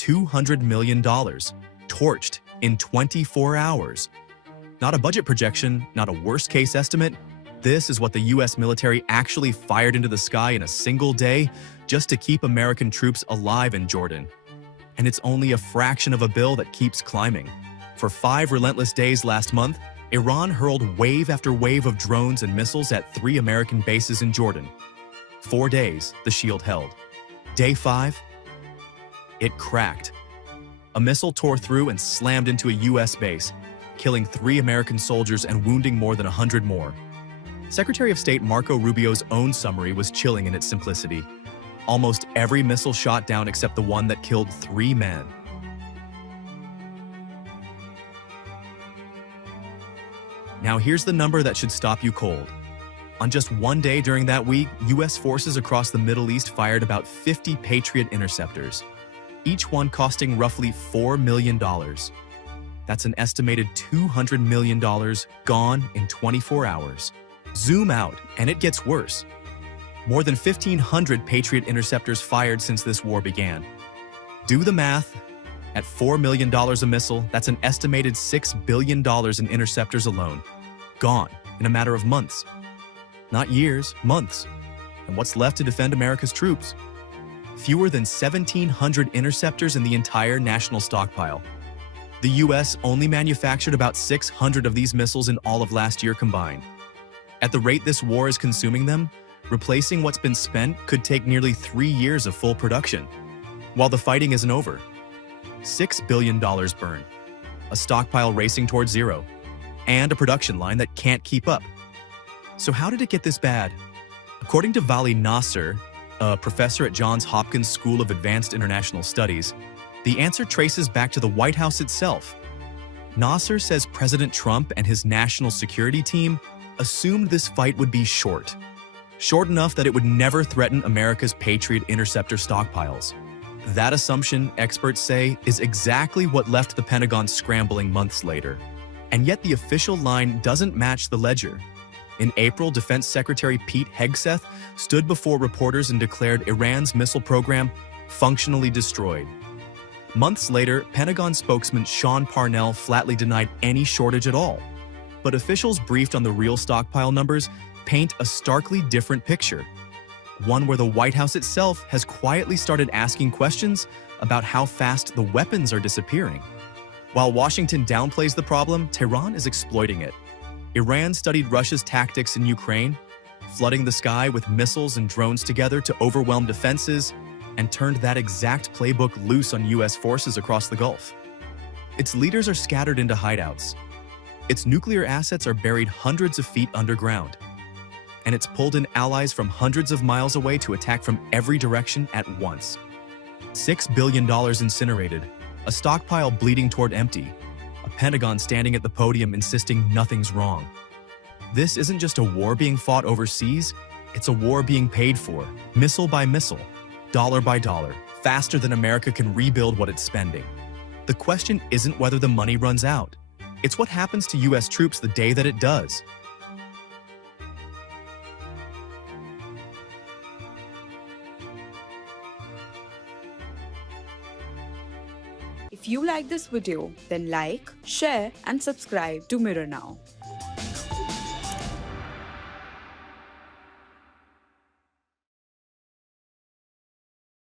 $200 million, torched in 24 hours. Not a budget projection, not a worst-case estimate. This is what the US military actually fired into the sky in a single day just to keep American troops alive in Jordan. And it's only a fraction of a bill that keeps climbing. For 5 relentless days last month, Iran hurled wave after wave of drones and missiles at 3 American bases in Jordan. 4 days, the shield held. Day 5, it cracked. A missile tore through and slammed into a US base, killing 3 American soldiers and wounding more than 100 more. Secretary of State Marco Rubio's own summary was chilling in its simplicity. Almost every missile shot down except the one that killed 3 men. Now here's the number that should stop you cold. On just one day during that week, US forces across the Middle East fired about 50 Patriot interceptors, each one costing roughly $4 million. That's an estimated $200 million gone in 24 hours. Zoom out, and it gets worse. More than 1,500 Patriot interceptors fired since this war began. Do the math. At $4 million a missile, that's an estimated $6 billion in interceptors alone. Gone in a matter of months. Not years, months. And what's left to defend America's troops? Fewer than 1,700 interceptors in the entire national stockpile. The US only manufactured about 600 of these missiles in all of last year combined. At the rate this war is consuming them, replacing what's been spent could take nearly 3 years of full production. While the fighting isn't over. $6 billion burned, a stockpile racing towards zero, and a production line that can't keep up. So how did it get this bad? According to Vali Nasser, a professor at Johns Hopkins School of Advanced International Studies, the answer traces back to the White House itself. Nasser says President Trump and his national security team assumed this fight would be short. Short enough that it would never threaten America's Patriot interceptor stockpiles. That assumption, experts say, is exactly what left the Pentagon scrambling months later. And yet the official line doesn't match the ledger. In April, Defense Secretary Pete Hegseth stood before reporters and declared Iran's missile program functionally destroyed. Months later, Pentagon spokesman Sean Parnell flatly denied any shortage at all. But officials briefed on the real stockpile numbers paint a starkly different picture. One where the White House itself has quietly started asking questions about how fast the weapons are disappearing. While Washington downplays the problem, Tehran is exploiting it. Iran studied Russia's tactics in Ukraine, flooding the sky with missiles and drones together to overwhelm defenses, and turned that exact playbook loose on US forces across the Gulf. Its leaders are scattered into hideouts. Its nuclear assets are buried hundreds of feet underground. And it's pulled in allies from hundreds of miles away to attack from every direction at once. $6 billion incinerated, a stockpile bleeding toward empty, a Pentagon standing at the podium insisting nothing's wrong. This isn't just a war being fought overseas, it's a war being paid for, missile by missile, dollar by dollar, faster than America can rebuild what it's spending. The question isn't whether the money runs out, it's what happens to US troops the day that it does. If you like this video, then like, share and subscribe to Mirror Now.